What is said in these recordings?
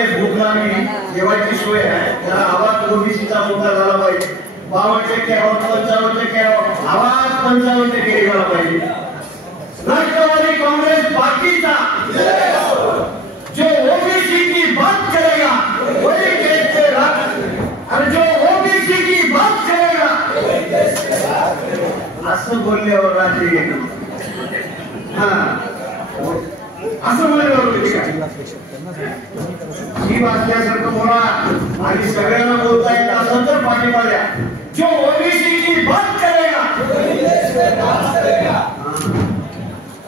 बाबांकडे भूक लागली, जेवायची सोय आहे, जरा आवाज ओबीसीचा मोठा झाला पाहिजे. 52% आवाज 55% आवाज 55% झाला पाहिजे. राष्ट्रवादी कांग्रेस पार्टी का जो ओबीसी की बात करेगा वही देश से और जो ओबीसी की बात करेगा असं बोलल्यावर राजी असं बोलल्यावर ही वाचल्यासारखं बोला आणि सगळ्यांना बोलता येत असं तर पाठिंबा द्या. जो ओबीसी की बात करेगा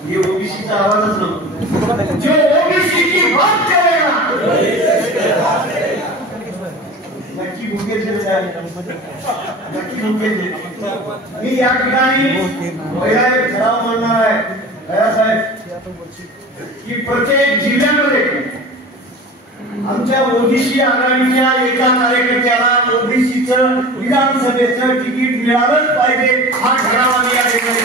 ये ओबीसी का आवाजच नव्हता. जो ओबीसी की बात करेगा नक्की भूकेल नक्की भूकेल. मी या ठिकाणी पहिला एक ठराव मांडणार आहे साहेब की प्रत्येक जिल्ह्यामध्ये आमच्या ओबीसी आघाडीच्या एका कार्यकर्त्याला ओबीसीचं विधानसभेचं तिकीट मिळालंच पाहिजे हा ठराव आम्ही या ठिकाणी.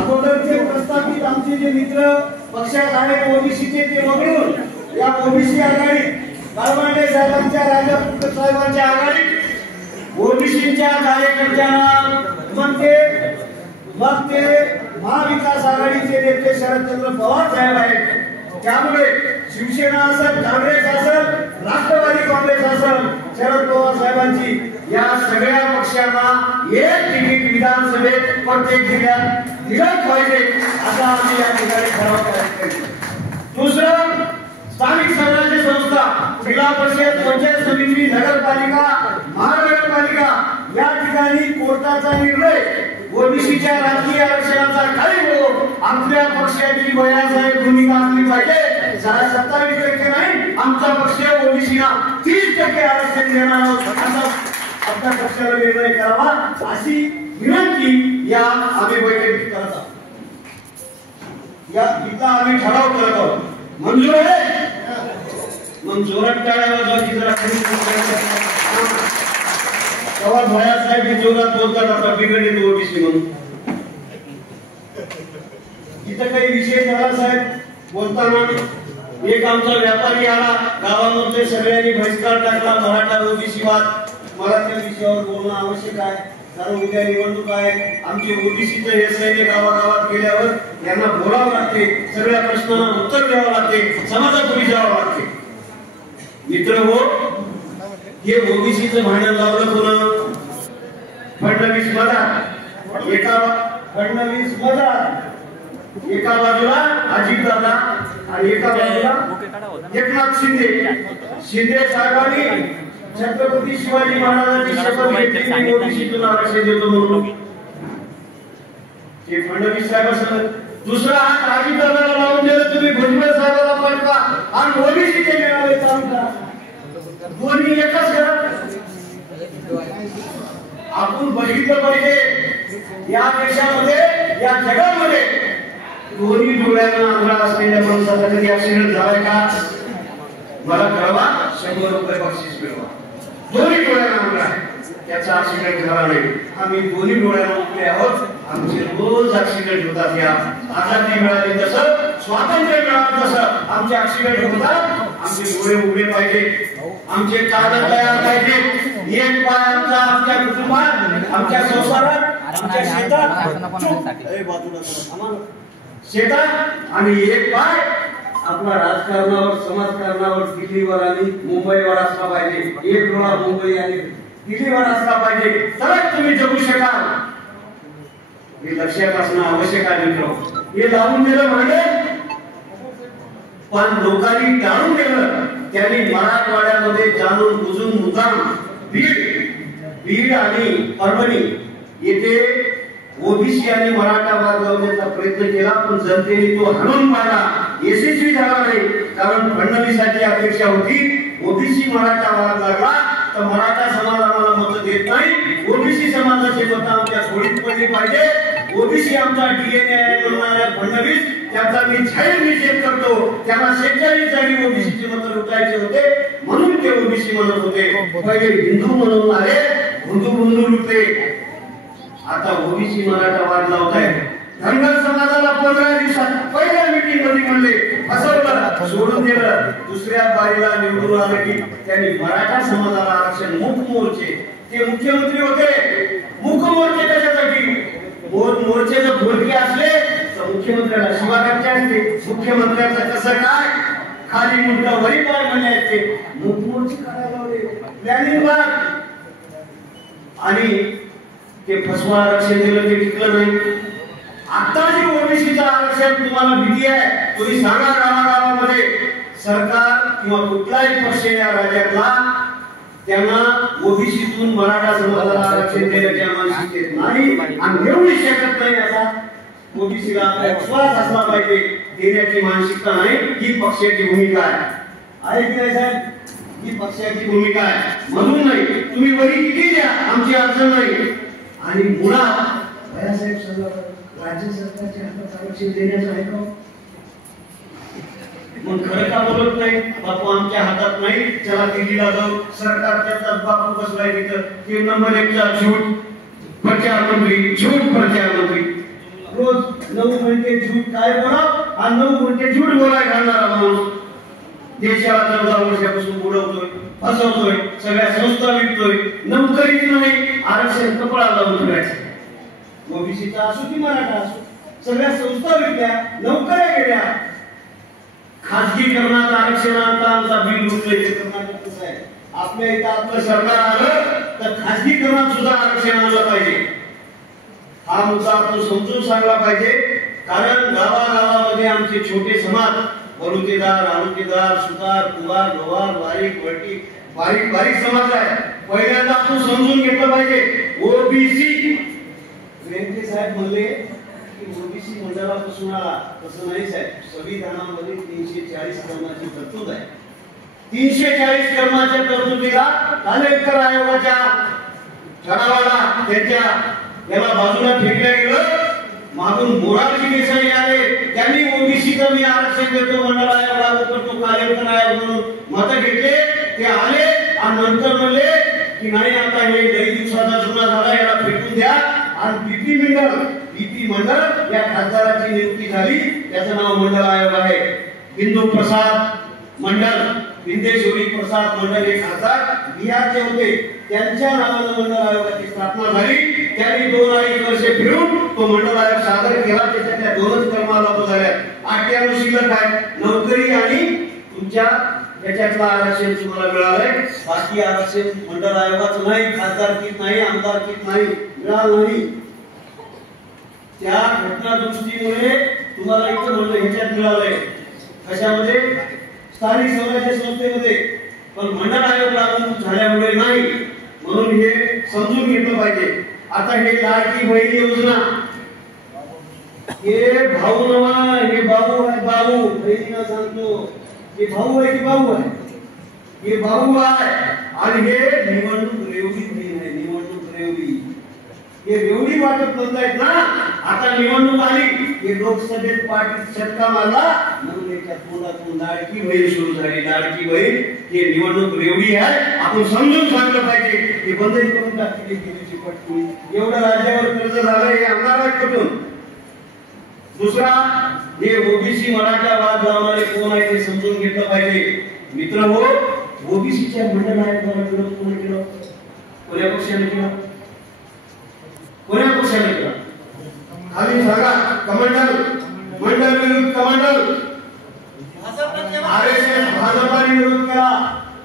अगोदरचे प्रस्तावित आमचे जे मित्र पक्षात आहेत ओबीसीचे ते वगळून या ओबीसी आघाडी काळमांडे साहेबांच्या राजपूत साहेबांच्या आघाडीत ओबीसीच्या कार्यकर्त्यांना मग ते महाविकास आघाडीचे नेते शरदचंद्र पवार साहेब आहेत. त्यामुळे शिवसेना असेल, काँग्रेस असेल, राष्ट्रवादी काँग्रेस असेल, शरद पवार साहेबांची या सगळ्या पक्षांना एक तिकीट विधानसभेत प्रत्येक जिल्ह्यात दिलंच पाहिजे असा आम्ही या ठिकाणी ठराव करतो. दुसरं स्थानिक स्वराज्य संस्था, जिल्हा परिषद, पंचायत समिती, नगरपालिका, महानगरपालिका या ठिकाणी कोर्टाचा निर्णय ओबीसीच्या राजकीय आरक्षणाचा काही हो आपल्या पक्षाची वयासाहेब भूमिका असली पाहिजे. 27% नाही, आमचा पक्ष ओबीसीला 30% आरक्षण देणार असा आपल्या पक्षाला निर्णय करावा अशी विनंती या आम्ही बैठकीत करत आहोत. या गीता आम्ही ठराव करत आहोत. मंजूर आहे? मग जोरात टाळ्या वाजवा जरा तेव्हा भयासाहेब हे जोरात बोलतात आता बिघडले ओबीसी म्हणून. इथं काही विषय झाला साहेब बोलताना एक आमचा व्यापारी आला, गावामध्ये सगळ्यांनी बहिष्कार टाकला मराठा ओबीसी वाद. मला त्या विषयावर बोलणं आवश्यक आहे कारण उद्या निवडणूक आहे. आमचे ओबीसीचे हे सैन्य गावागावात गेल्यावर यांना बोलावं लागते, सगळ्या प्रश्नांना उत्तर द्यावं लागते, समाजापुढे जावं लागते. मित्र हो, हे ओबीसीचं भांडण लावलं कोण? फडणवीस मधात, एका बाजूला अजितदादा आणि एका बाजूला एकनाथ शिंदे साहेबांनी छत्रपती शिवाजी महाराजांची शपथ घेतली ओबीसीतून आरक्षण देतो म्हणून. ते फडणवीस साहेब दुसरा हात अजितदादाला लावून दिलं तुम्ही भुजबळ साहेबाला पाठवा आणि ओबीसीचे मेळावे चालू करा. दोन्ही एकच करा. आपण बघितलं पाहिजे या देशामध्ये या जगामध्ये दोन्ही डोळ्यांना आंधळा असलेल्या माणसाचा कधी ऍक्सिडेंट झालाय का? मला कळवा. 100 रुपये बक्षीस मिळवा. दोन्ही डोळ्यांना आंधळा आहे, त्याचा ऍक्सिडेंट झाला नाही. आम्ही दोन्ही डोळ्यांना उठले आहोत. आमचे रोज ऍक्सिडेंट होतात. या आझादी मिळाली तसं, स्वातंत्र्य मिळालं तसं आमचे ऍक्सिडेंट होतात. आमचे डोळे उघडे पाहिजे, आमचे कागद तयार पाहिजे. एक पाय आमचा आमच्या कुटुंबात, आमच्या संसारात, आमच्या शेतात आणि एक पाय आपला राजकारणावर, समाजकारणावर, दिल्लीवर आणि मुंबईवर असला पाहिजे. एक डोळा मुंबई आणि दिल्लीवर असला पाहिजे, तरच तुम्ही जगू शकाल. हे लक्षात असणं आवश्यक आहे मित्र. हे लावून दिलं म्हणजे पण लोकांनी टाळून दिलं. त्यांनी मराठवाड्यामध्ये जाणून बुजून मुद्दाम बीड आणि परभणी येथे ओबीसी आणि मराठा वाद लावण्याचा प्रयत्न केला, पण जनतेने तो हाणून पाडला. यशस्वी झाला नाही. कारण फडणवीसांची अपेक्षा होती ओबीसी मराठा वाद लागला तर मराठा समाज आम्हाला मत देत नाही, ओबीसी समाजाचे मत आमच्या थोडीच पडली पाहिजे. ओबीसी आमचा डीएनए आहे म्हणणाऱ्या फडणवीस त्याचा मी जाहीर निषेध करतो. त्यांना 46 जागी ओबीसीचे मत लुटायचे होते म्हणून ते ओबीसी म्हणत होते. पहिले हिंदू म्हणून आले, हिंदू लुटले. आता ओबीसी मराठा वाद लावताय. धनगर समाजाला 15 दिवसात पहिल्या मीटिंग मध्ये म्हणले सोडून दिलं, दुसऱ्या बारीला निवडून आलं की त्यांनी मराठा समाजाला आरक्षण मूक मोर्चे, ते मुख्यमंत्री होते, मूक मोर्चे कशासाठी? मोर्चे जर भोरके असले तर मुख्यमंत्र्याला शिवागाचे असते, मुख्यमंत्र्याचं कसं काय खाली मुद्दा वरी पाय म्हणायचे, मूक मोर्चे करायला लावले, प्लॅनिंग वर. आणि ते फसवा आरक्षण दिलं ते टिकलं नाही. आता जे ओबीसीचं आरक्षण तुम्हाला भीती आहे, तुम्ही सांगा गावागावामध्ये सरकार किंवा कुठलाही पक्ष या राज्यातला त्यांना ओबीसीतून मराठा समाजाला आरक्षण देण्याच्या मानसिकतेत नाही आणि मिळवू शकत नाही. असा ओबीसीला आपला विश्वास असला पाहिजे, देण्याची मानसिकता नाही. ही पक्षाची भूमिका आहे की नाही साहेब? ही पक्षाची भूमिका आहे. म्हणून नाही तुम्ही वरी किती द्या, आमची अडचण नाही. आणि मुळात भैयासाहेब सांगा राज्य सरकारच्या हातात आरक्षण देण्याचं आहे का? मग खरं का बोलत नाही? बापू आमच्या हातात नाही, चला दिल्लीला जाऊ, सरकार त्याचाच बापू बसलाय तिथं. ते नंबर 1 चा झूट प्रचार मंत्री, झूट प्रचार मंत्री, रोज 9 घंटे झूट काय बोला आणि 9 घंटे झूट बोलाय घालणारा माणूस. देशाला 14 वर्षापासून बुडवतोय, फसवतोय, सगळ्या संस्था विकतोय, नोकरीच नाही, आरक्षण कपडा लावून ठेवायचं. ओबीसीचा असो की मराठा असो, सगळ्या संस्था विकल्या, नोकऱ्या गेल्या. खाजगीकरणात आरक्षणाचा आमचा बिल उठले. कर्नाटक कसं आहे, आपल्या इथं आपलं सरकार आलं तर खाजगीकरणात सुद्धा आरक्षण आलं पाहिजे. हा मुद्दा आपण समजून सांगला पाहिजे. कारण गावागावामध्ये आमचे छोटे समाज, बलुतेदार, आलुतेदार, सुतार, कुंभार, लोहार, बारीक, वळटी, बारीक बारीक समाज आहे. पहिल्यांदा आपण समजून घेतलं पाहिजे. ओबीसी वेंकटे साहेब म्हणले की ओबीसी मंडळापासून आला, तसं नाही साहेब. संविधानामध्ये 340 कलमाची तरतूद आहे. 340 कलमाच्या तरतुदीला कालेकर आयोगाच्या ठरावाला त्याच्या याला बाजूला फेकल्या गेलं. मागून मोरारजी देसाई आले, त्यांनी ओबीसीचं मी आरक्षण देतो, मंडळ आयोग लागू करतो, कालेकर आयोग म्हणून मत घेतले. ते आले आणि नंतर म्हणले की नाही आता हे लई दिवसाचा जुना झाला, याला फेकून द्या. आणि बीपी मंडळ या खासदाराची नियुक्ती झाली, त्याचं नाव मंडळ आयोग आहे. बिंदू प्रसाद मंडळ, बिंदेश्वरी प्रसाद मंडळ हे खासदार बिहारचे होते, त्यांच्या नावानं मंडळ आयोगाची स्थापना झाली. त्यांनी 2-2.5 वर्षे फिरून तो मंडळ आयोग सादर केला. त्याच्या 2च कलमा लागू झाल्या. 98 शिल्लक आहे. नोकरी आणि तुमच्या त्याच्यातलं आरक्षण तुम्हाला मिळालंय. बाकी आरक्षण मंडळ आयोगाचं नाही, खासदारकीत नाही, आमदारकीत नाही, मिळालं नाही. त्या घटना दुरुस्तीमुळे तुम्हाला इथं म्हणलं ह्याच्यात मिळालंय. कशामध्ये? स्थानिक स्वराज्य संस्थेमध्ये. पण मंडळ आयोग लागू झाल्यामुळे नाही. म्हणून हे समजून घेतलं पाहिजे. आता हे लाडकी बहीण योजना, हे भाऊ नवा, हे भाऊ आहे, भाऊ बहिणीला सांगतो, हे भाऊ आहे की भाऊ आहे? हे भाऊ आहे. आणि हे निवडणूक रेवडी बहीण आहे, निवडणूक रेवडी. हे रेवडी वाटप करतायत ना. आता निवडणूक आली, हे लोकसभेत पार्टी छटका मारला म्हणून याच्या तोंडातून लाडकी बहीण सुरू झाली. लाडकी बहीण हे निवडणूक रेवडी आहे. आपण समजून सांगलं पाहिजे. हे बंदही करून टाकली गेलीची पटकून. एवढं राज्यावर कर्ज झालं, हे आमदार कुठून? दुसरा, हे ओबीसी मराठा वाद लावणारे कोण आहे ते समजून घेतलं पाहिजे. मित्र हो, ओबीसीच्या मंडळ आयोगाला विरोध कोणी केला? कोण्या पक्षाने केला? कोण्या पक्षाने केला? खाली सांगा. कमंडल, मंडळ विरुद्ध कमंडल. आरएसएस भाजपाने विरोध केला.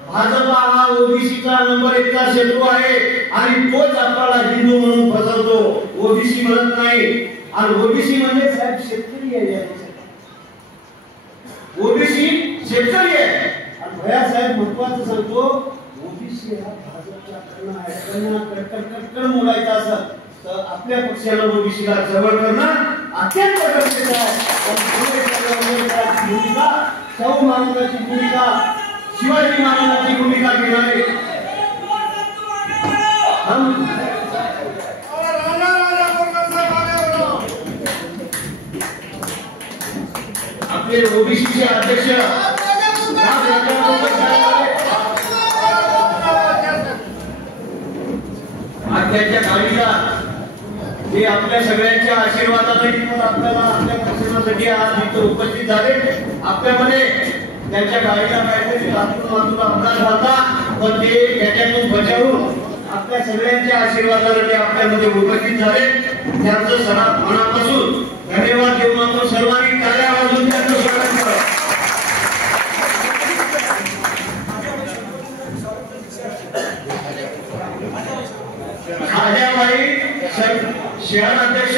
भाजपा हा ओबीसीचा नंबर 1 चा शत्रू आहे आणि तोच आपल्याला हिंदू म्हणून फसवतो. ओबीसी म्हणत नाही. आणि ओबीसी म्हणजे साहेब शेतकरी आहे. ओबीसी शेतकरी आहे. आणि भैया साहेब महत्वाचं सांगतो, ओबीसी हा भाजपचा कणा आहे. कणा मोडायचा असं तर आपल्या पक्षाला ओबीसीला जवळ करणं अत्यंत गरजेचं आहे. भूमिका शाहू महाराजांची भूमिका, शिवाजी महाराजांची भूमिका घेणारे आपले ओबीसीचे अध्यक्ष त्यांच्या गाडीला हे आपल्या सगळ्यांच्या आशीर्वादाने आपल्याला आपल्या पक्षासाठी आज इथं उपस्थित झाले. आपल्यामध्ये त्यांच्या गाडीला काहीतरी लातूर अपघात झाला, पण ते त्याच्यातून बचावून आपल्या सगळ्यांच्या आशीर्वादाने ते आपल्यामध्ये उपस्थित झाले. त्यांचं सरा मनापासून धन्यवाद देऊन आपण सर्वांनी टाळ्या वाजवून त्यांचं स्वागत करा. खाजाबाई शहर अध्यक्ष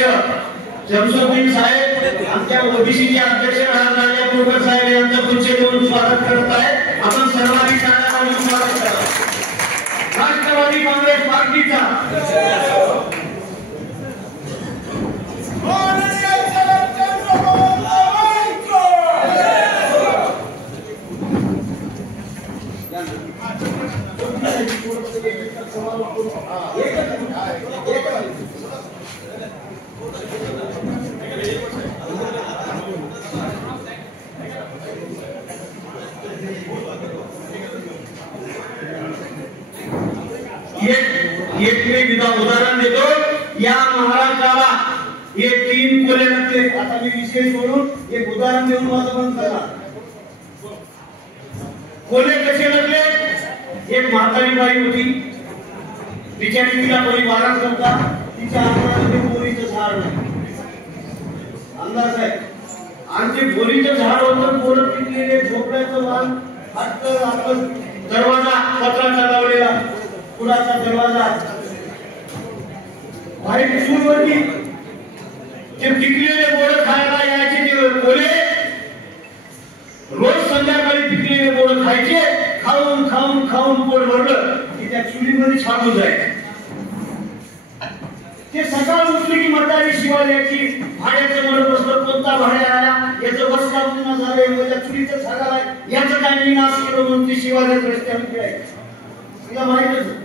जमशेदुद्दीन साहेब, आमच्या ओबीसीचे अध्यक्ष राजा कुलकर्णी साहेब यांचं खुर्ची देऊन स्वागत करत आहे. आपण सर्वांनी टाळ्या वाजवून स्वागत करा. राष्ट्रवादी काँग्रेस पार्टीचा एक मी उदाहरण देतो. या महाराष्ट्राला हे 3 कोले नसले. आता मी विषय सोडून एक उदाहरण देऊन माझं बंद करा. कोले कसे नसले? एक म्हातारी बाई होती, बिचारी तिला कोणी वारस नव्हता. तिच्या अंगणामध्ये बोरीचं झाड नाही. अंदाज आहे. आणि ते बोरीचं झाड होतं, बोरं पिकलेले, झोपड्याचं वाण, आपलं दरवाजा पत्राचा लावलेला, पुराचा दरवाजा, बाहेर चूलवरती ते पिकलेले बोरं खायला यायचे. ते कोले रोज संध्याकाळी पिकलेले बोरं खायचे. खाऊन खाऊन खाऊन पोट भरलं की त्या चुलीमध्ये छाडून जायचे. ते सकाळ उठली की म्हातारी शिवाल्याची भाड्याचं म्हणत बसलं, कोणता भाड्या आला, याचं बसला पुन्हा झालं, माझ्या चुलीचं सांगायला याचं काय मी नाश केलं म्हणून ती शिवाल्यात रस्त्यावर फिरायची. तिला माहितच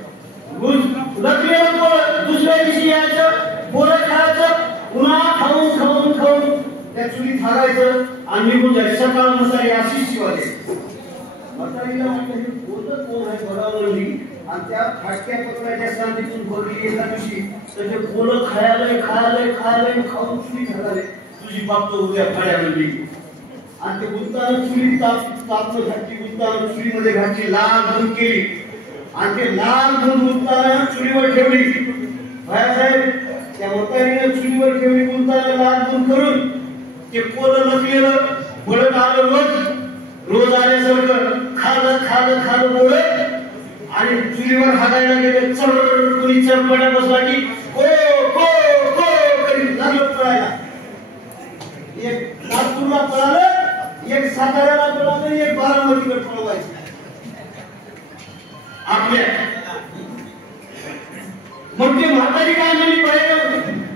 दुसऱ्या दिवशी यायचं, बोरं खायचं, पुन्हा खाऊन खाऊन खाऊन त्या चुलीत हारायचं आणि निघून जायचं. सकाळ म्हातारी अशी शिवाले. म्हातारीला म्हटलं बोलत कोण आहे बरोबरली, आणि त्या फाटक्या पत्राच्या सांगीतून बोलली एका दिवशी त्याचे बोलं खायला खाऊन चुलीत हाराले. तुझी बाप तो उद्या फाड्या म्हणली. आणि ते गुंतानं चुलीत तापलं घातली, गुंतानं चुलीमध्ये घातली, लाल धून केली आणि ते लाल धून गुंतानं चुलीवर ठेवली. भायासाहेब त्या म्हातारीनं चुलीवर ठेवली, गुंतानं लाल धून करून ते कोलं नसलेलं बळत आलं. रोज आल्यासारखं खालं बोलत आणि चुलीवर हातायला गेले. कोणी चरपड्या बसला की को करीत लागलं पळायला. एक लातूरला पळालं, एक साताऱ्याला पळालं, एक बारामतीकडे पळवायचं. आपल्या मग ते म्हातारी काय म्हणली पाहिजे,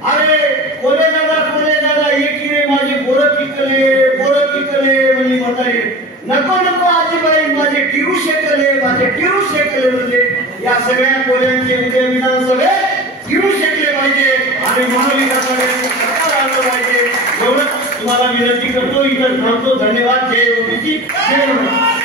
अरे कोले दादा एक रे माझे बोरं पिकले म्हणली म्हातारी. नको आजीबाई माझे टिरू शेकले म्हणजे या सगळ्या कोल्यांचे उद्या विधानसभेत टिरू शेकले पाहिजे आणि महाविकास आघाडीचं सरकार आलं पाहिजे. एवढं तुम्हाला विनंती करतो. इथं थांबतो. धन्यवाद. जय ओबीसी, जय महाराष्ट्र.